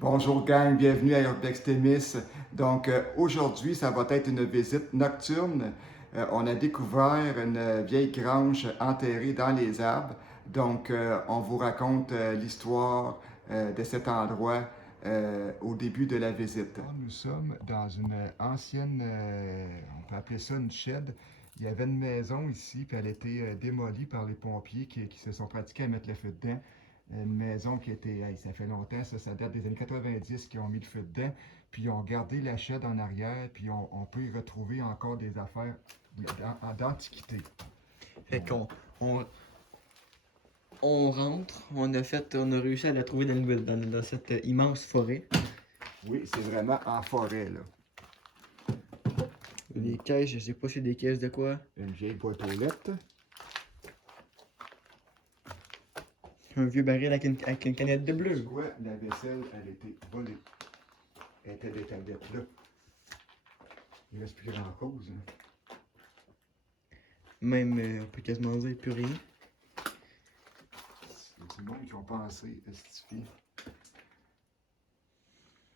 Bonjour gang, bienvenue à Urbex Témis. Donc aujourd'hui, ça va être une visite nocturne. On a découvert une vieille grange enterrée dans les arbres. Donc on vous raconte l'histoire de cet endroit au début de la visite. Nous sommes dans une ancienne, on peut appeler ça une shed. Il y avait une maison ici, puis elle a été démolie par les pompiers qui se sont pratiqués à mettre le feu dedans. Une maison qui était, hey, ça fait longtemps, ça date des années 90 qui ont mis le feu dedans, puis ils ont gardé la shed en arrière, puis on peut y retrouver encore des affaires d'antiquité. Fait qu'on on, on rentre, on a réussi à la trouver dans cette immense forêt. Oui, c'est vraiment en forêt, là. Les caisses, je sais pas si c'est des caisses de quoi. Une vieille boîte aux lettres. Un vieux baril avec une canette de bleu. Quoi, la vaisselle, elle était volée. Elle était des tablettes là. Il reste plus grand chose. Hein. Même, on peut quasiment dire plus rien. C'est du monde qui ont pensé à justifier.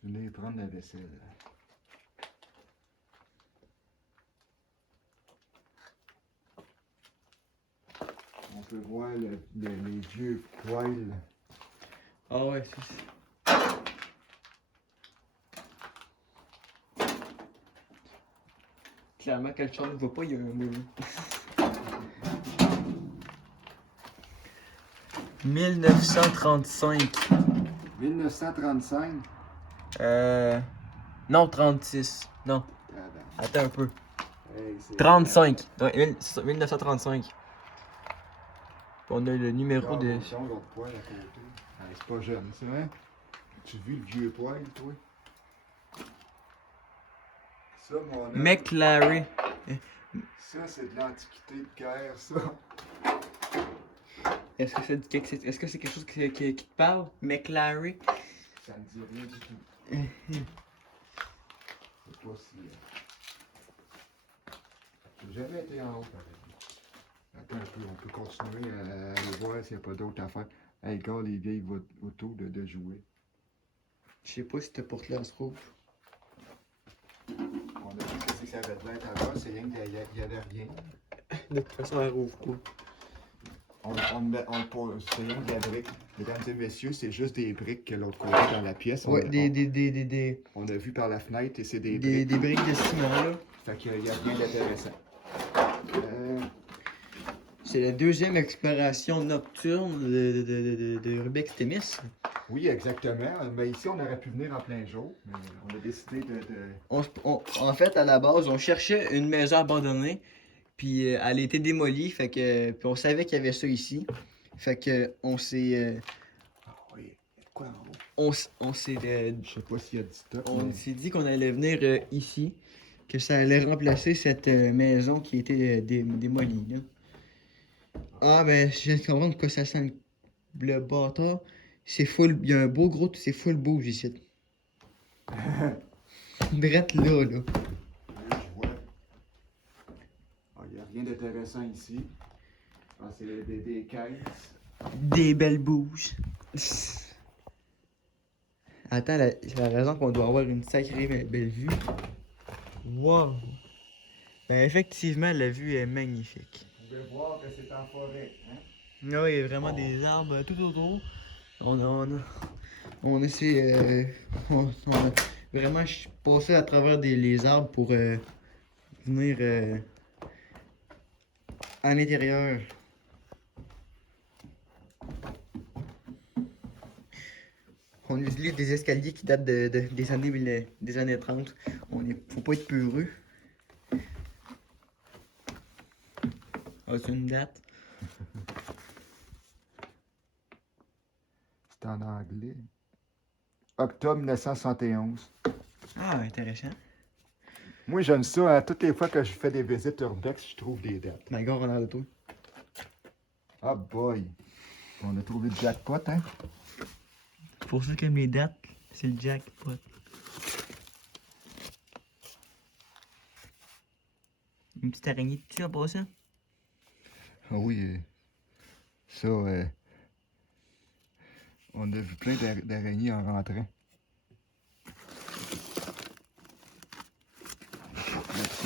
Venez prendre la vaisselle. On peut voir les vieux poils. Ah ouais, c'est. Clairement, quand le char ne va pas, il y a un moule. 1935. 1935. Non, 36. Non, Ah ben, attends un peu. hey, 35. Ouais, c'est ça, 1935. Puis on a le numéro de. L'autre poil à côté. Hey, c'est pas jeune, c'est vrai? Tu vu le vieux poil, toi? Ça, mon homme, McLaren. ça, c'est de l'antiquité de guerre, ça. Est-ce que c'est quelque chose qui te parle? McLaren? Ça me dit rien du tout. Je sais pas si. J'ai jamais été en haut, pareil. Attends un peu, on peut continuer à aller voir s'il n'y a pas d'autres affaires. Hey, gars, les vieilles autos de jouets. Je sais pas si ta porte-là se trouve. On a vu que ça avait de l'air avant, c'est rien qu'il y avait rien. De toute façon, elle rouvre pas. C'est rien de la brique. Mesdames et messieurs, c'est juste des briques que l'autre côté dans la pièce. Ouais, On a vu par la fenêtre et c'est des des briques. briques de ciment, là. Fait qu'il n'y a rien d'intéressant. C'est la deuxième exploration nocturne de Rubex Témis. Oui, exactement. Mais ici, on aurait pu venir en plein jour. Mais on a décidé En fait, à la base, on cherchait une maison abandonnée. Puis elle a été démolie. Fait que, puis on savait qu'il y avait ça ici. Fait que on s'est. Ah oui, il y a quoi en haut? On s'est. Je sais pas s'il y a du stock, On mais... s'est dit qu'on allait venir ici. Que ça allait remplacer cette maison qui était démolie, là. Ah, ben, je viens de comprendre de quoi ça sent le bâtard. C'est full. Il y a un beau gros. C'est full bouge ici. Drette là, là. Là, je vois. Ah, il n'y a rien d'intéressant ici. Ah, c'est des caisses. Des belles bouges. Attends, c'est la raison qu'on doit avoir une sacrée belle vue. Wow! Ben, effectivement, la vue est magnifique. Vous pouvez voir que c'est en forêt. Hein? Là, il y a vraiment des arbres tout autour. On essaie. On a vraiment passé à travers les arbres pour venir à l'intérieur. On utilise des escaliers qui datent des années 30. Faut pas être peureux. Ah, c'est une date. C'est en anglais. Octobre 1971. Ah, intéressant. Moi, j'aime ça. Hein. Toutes les fois que je fais des visites urbex, je trouve des dates. Ben, gars, on a de toi. Ah boy! On a trouvé le jackpot, hein? C'est pour ça que mes dates, c'est le jackpot. Une petite araignée dessus en passant. Ah oui, ça, on a vu plein d'araignées en rentrant.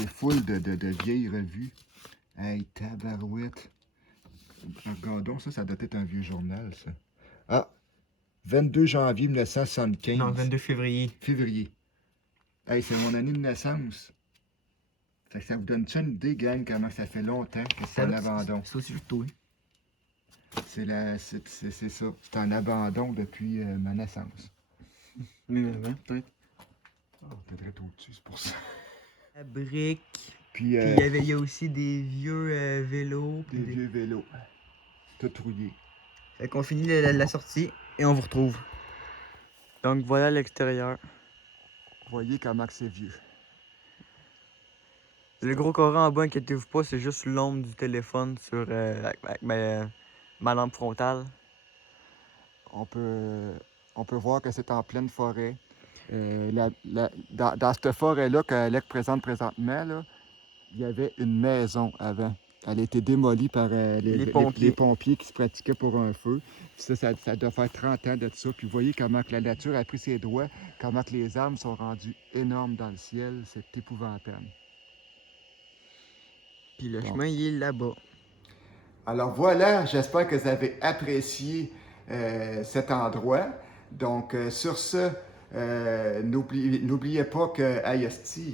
c'est full de vieilles revues. Hey, tabarouette. Regardons, ça doit être un vieux journal, ça. Ah, 22 janvier 1975. Non, 22 février. Février. Hey, c'est mon année de naissance. Fait que ça vous donne-tu une idée, gang, comment ça fait longtemps que c'est en abandon? C'est aussi tôt. C'est ça. C'est en abandon depuis ma naissance. Même avant, peut-être. Oh, t'es très tôt dessus, c'est pour ça. La brique. Puis, Puis il y a aussi des vieux vélos. des vieux vélos. Tout rouillé. Fait qu'on finit la sortie et on vous retrouve. Donc voilà l'extérieur. Voyez comment que c'est vieux. Le gros carré en bas, inquiétez-vous pas, c'est juste l'ombre du téléphone sur avec ma lampe frontale. On peut voir que c'est en pleine forêt. Dans cette forêt-là qu'Alec présente présentement, là, il y avait une maison avant. Elle a été démolie par les pompiers qui se pratiquaient pour un feu. Puis ça doit faire 30 ans de ça. Puis vous voyez comment que la nature a pris ses droits, comment que les arbres sont rendus énormes dans le ciel. C'est épouvantable. Puis le chemin, il est là-bas. Alors voilà, j'espère que vous avez apprécié cet endroit. Donc sur ce, n'oubliez pas que Ayesti,